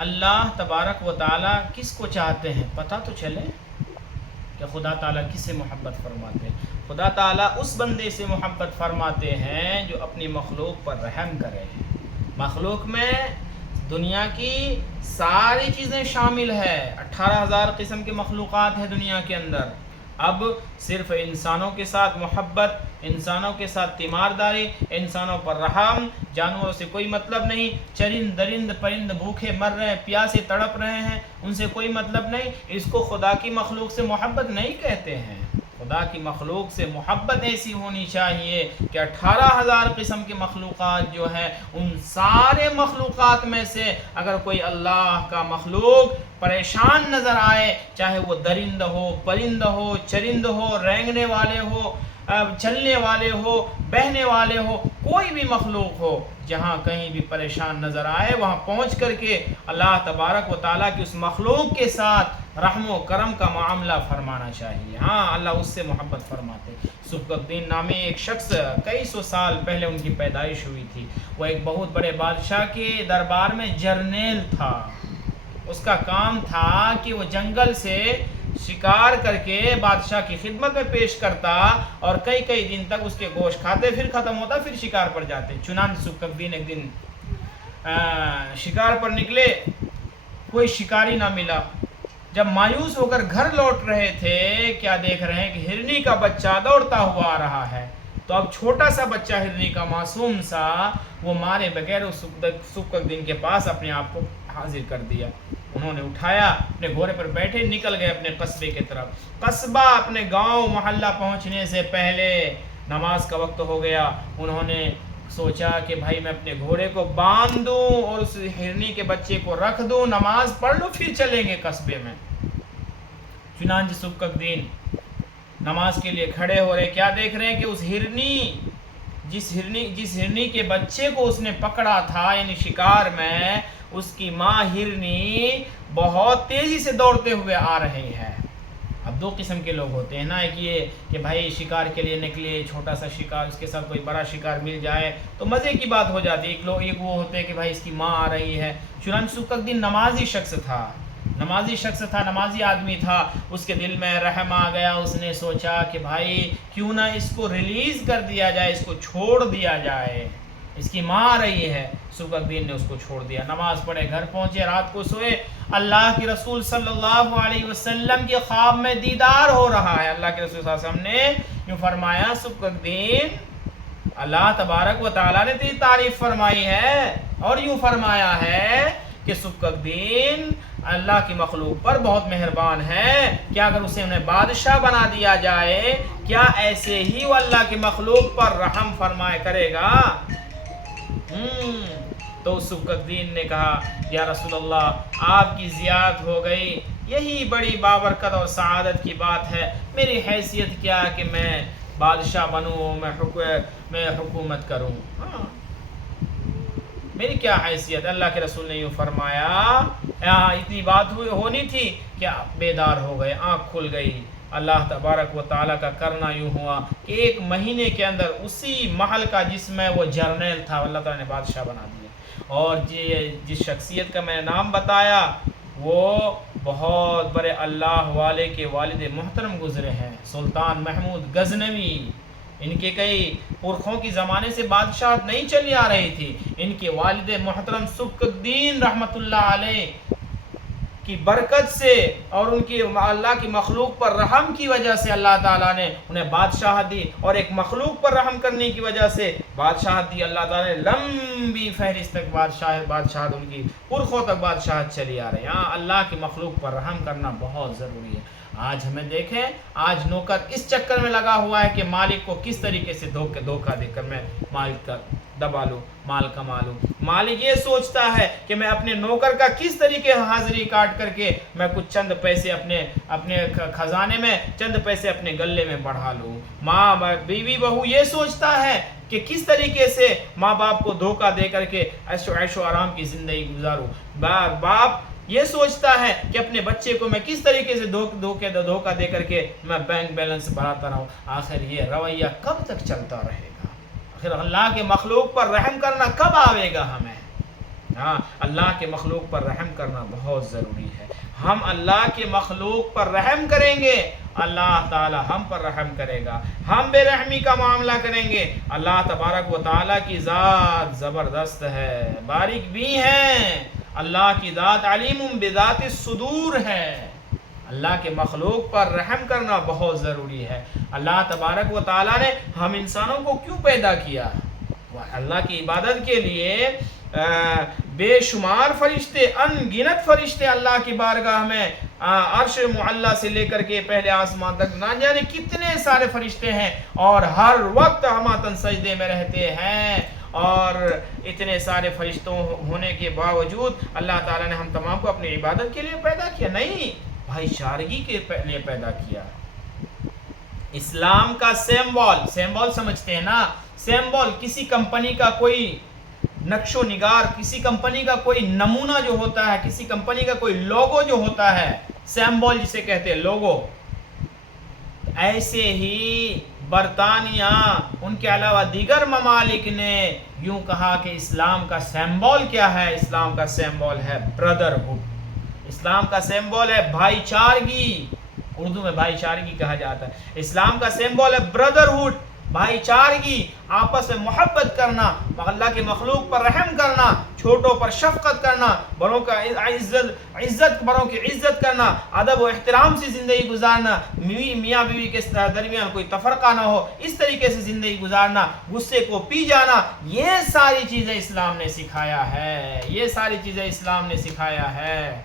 اللہ تبارک و تعالیٰ کس کو چاہتے ہیں پتہ تو چلے کہ خدا تعالیٰ کس سے محبت فرماتے ہیں. خدا تعالیٰ اس بندے سے محبت فرماتے ہیں جو اپنی مخلوق پر رحم کرے. مخلوق میں دنیا کی ساری چیزیں شامل ہے. 18,000 قسم کے مخلوقات ہیں دنیا کے اندر. اب صرف انسانوں کے ساتھ محبت، انسانوں کے ساتھ تیمارداری، انسانوں پر رحم، جانوروں سے کوئی مطلب نہیں. چرند درند پرند بھوکے مر رہے ہیں، پیاسے تڑپ رہے ہیں، ان سے کوئی مطلب نہیں. اس کو خدا کی مخلوق سے محبت نہیں کہتے ہیں. خدا کی مخلوق سے محبت ایسی ہونی چاہیے کہ 18,000 قسم کی مخلوقات جو ہیں ان سارے مخلوقات میں سے اگر کوئی اللہ کا مخلوق پریشان نظر آئے، چاہے وہ درند ہو، پرند ہو، چرند ہو، رینگنے والے ہو، چلنے والے ہو، بہنے والے ہو، کوئی بھی مخلوق ہو، جہاں کہیں بھی پریشان نظر آئے وہاں پہنچ کر کے اللہ تبارک و تعالیٰ کی اس مخلوق کے ساتھ رحم و کرم کا معاملہ فرمانا چاہیے. ہاں اللہ اس سے محبت فرماتے. سبکدین نامی ایک شخص کئی سو سال پہلے ان کی پیدائش ہوئی تھی. وہ ایک بہت بڑے بادشاہ کے دربار میں جرنیل تھا. اس کا کام تھا کہ وہ جنگل سے شکار کر کے بادشاہ کی خدمت میں پیش کرتا اور کئی کئی دن تک اس کے گوشت کھاتے، پھر ختم ہوتا، پھر شکار پر جاتے. چنانچہ سبکدین ایک دن شکار پر نکلے، کوئی شکاری نہ ملا. جب مایوس ہو کر گھر لوٹ رہے تھے، کیا دیکھ رہے ہیں کہ ہرنی کا بچہ دوڑتا ہوا آ رہا ہے. تو اب چھوٹا سا بچہ ہرنی کا معصوم سا وہ مارے بغیر اس سبکدین کے پاس اپنے آپ کو حاضر کر دیا. انہوں نے اٹھایا، اپنے گھوڑے پر بیٹھے نکل گئے اپنے قصبے کی طرف. قصبہ اپنے گاؤں محلہ پہنچنے سے پہلے نماز کا وقت ہو گیا. انہوں نے سوچا کہ بھائی میں اپنے گھوڑے کو باندھ دوں اور اس ہرنی کے بچے کو رکھ دوں، نماز پڑھ لوں، پھر چلیں گے قصبے میں. چنانچہ سبکدین نماز کے لیے کھڑے ہو رہے، کیا دیکھ رہے ہیں کہ اس جس ہرنی کے بچے کو اس نے پکڑا تھا یعنی شکار میں، اس کی ماں ہرنی بہت تیزی سے دوڑتے ہوئے آ رہی ہے. اب دو قسم کے لوگ ہوتے ہیں نا، ایک یہ کہ بھائی شکار کے لیے نکلے، چھوٹا سا شکار، اس کے ساتھ کوئی بڑا شکار مل جائے تو مزے کی بات ہو جاتی ہے. ایک وہ ہوتے ہیں کہ بھائی اس کی ماں آ رہی ہے. چنانچہ سبکدین نمازی شخص تھا، نمازی آدمی تھا. اس کے دل میں رحم آ گیا. اس نے سوچا کہ بھائی کیوں نہ اس کو ریلیز کر دیا جائے، اس کو چھوڑ دیا جائے، اس کی ماں آ رہی ہے. سبکدین نے اس کو چھوڑ دیا، نماز پڑھے، گھر پہنچے، رات کو سوئے. اللہ کے رسول صلی اللہ علیہ وسلم کے خواب میں دیدار ہو رہا ہے. اللہ کے رسول صلی اللہ علیہ وسلم نے یوں فرمایا، سبکدین اللہ تبارک و تعالیٰ نے تیری تعریف فرمائی ہے اور یوں فرمایا ہے کہ سبکدین اللہ کی مخلوق پر بہت مہربان ہے. کیا اگر اسے انہیں بادشاہ بنا دیا جائے، کیا ایسے ہی وہ اللہ کی مخلوق پر رحم فرمائے کرے گا؟ تو سبکدین نے کہا، یا رسول اللہ آپ کی زیارت ہو گئی، یہی بڑی بابرکت اور سعادت کی بات ہے. میری حیثیت کیا کہ میں بادشاہ بنوں، میں حکومت کروں؟ میری کیا حیثیت؟ اللہ کے رسول نے یوں فرمایا، اتنی بات ہونی تھی کہ بیدار ہو گئے، آنکھ کھل گئی. اللہ تبارک و تعالیٰ کا کرنا یوں ہوا کہ 1 مہینے کے اندر اسی محل کا جس میں وہ جرنیل تھا اللہ تعالیٰ نے بادشاہ بنا دیا. اور جس شخصیت کا میں نے نام بتایا وہ بہت بڑے اللہ والے کے والد محترم گزرے ہیں، سلطان محمود غزنوی. ان کے کئی پرکھوں کی زمانے سے بادشاہت نہیں چلی آ رہی تھی. ان کے والد محترم سبکدین رحمت اللہ علیہ کی برکت سے اور ان کی اللہ کی مخلوق پر رحم کی وجہ سے اللہ تعالیٰ نے انہیں بادشاہت دی، اور ایک مخلوق پر رحم کرنے کی وجہ سے بادشاہت دی. اللہ تعالیٰ نے لمبی فہرست تک بادشاہت ان کی پرخوں تک بادشاہت چلی آ رہی ہے. ہاں اللہ کی مخلوق پر رحم کرنا بہت ضروری ہے. آج ہمیں دیکھیں، آج نوکر اس چکر میں لگا ہوا ہے کہ مالک کو کس طریقے سے دھوکہ دے کر میں مالک کا دبا لوں، مال کما لوں. مالک یہ سوچتا ہے کہ میں اپنے نوکر کا کس طریقے حاضری کاٹ کر کے میں کچھ چند پیسے اپنے خزانے میں، چند پیسے اپنے گلے میں بڑھا لوں. ماں بیوی بہو یہ سوچتا ہے کہ کس طریقے سے ماں باپ کو دھوکہ دے کر کے عیش و آرام کی زندگی گزاروں. باپ یہ سوچتا ہے کہ اپنے بچے کو میں کس طریقے سے دھوکہ دے کر کے میں بینک بیلنس بڑھاتا رہوں. آخر یہ رویہ کب تک چلتا رہے گا؟ آخر اللہ کے مخلوق پر رحم کرنا کب آئے گا ہمیں؟ ہاں، اللہ کے مخلوق پر رحم کرنا بہت ضروری ہے. ہم اللہ کے مخلوق پر رحم کریں گے، اللہ تعالی ہم پر رحم کرے گا. ہم بے رحمی کا معاملہ کریں گے، اللہ تبارک و تعالیٰ کی ذات زبردست ہے، باریک بھی ہیں. اللہ کی ذات علیم بذات الصدور ہے. اللہ کے مخلوق پر رحم کرنا بہت ضروری ہے. اللہ تبارک و تعالیٰ نے ہم انسانوں کو کیوں پیدا کیا؟ اللہ کی عبادت کے لیے بے شمار فرشتے، ان گنت فرشتے اللہ کی بارگاہ میں عرش معلی سے لے کر کے پہلے آسمان تک نہ جانے کتنے سارے فرشتے ہیں، اور ہر وقت ہماتن سجدے میں رہتے ہیں. اور اتنے سارے فرشتوں ہونے کے باوجود اللہ تعالیٰ نے ہم تمام کو اپنی عبادت کے لیے پیدا کیا؟ نہیں، بھائی چارگی کے لیے پیدا کیا. اسلام کا سیمبول سمجھتے ہیں نا؟ سیمبول کسی کمپنی کا کوئی نقش و نگار، کسی کمپنی کا کوئی نمونہ جو ہوتا ہے، کسی کمپنی کا کوئی لوگو جو ہوتا ہے، سیمبول جسے کہتے ہیں، لوگو. ایسے ہی برطانیہ، ان کے علاوہ دیگر ممالک نے یوں کہا کہ اسلام کا سیمبول کیا ہے؟ اسلام کا سیمبول ہے بردرہڈ. اسلام کا سیمبول ہے بھائی چارگی، اردو میں بھائی چارگی کہا جاتا ہے. اسلام کا سیمبول ہے بردرہڈ، بھائی چارگی، آپس میں محبت کرنا، اللہ کے مخلوق پر رحم کرنا، چھوٹوں پر شفقت کرنا، بڑوں کا بڑوں کی عزت کرنا، ادب و احترام سے زندگی گزارنا، میاں بیوی کے درمیان کوئی تفرقہ نہ ہو، اس طریقے سے زندگی گزارنا، غصے کو پی جانا. یہ ساری چیزیں اسلام نے سکھایا ہے، یہ ساری چیزیں اسلام نے سکھایا ہے.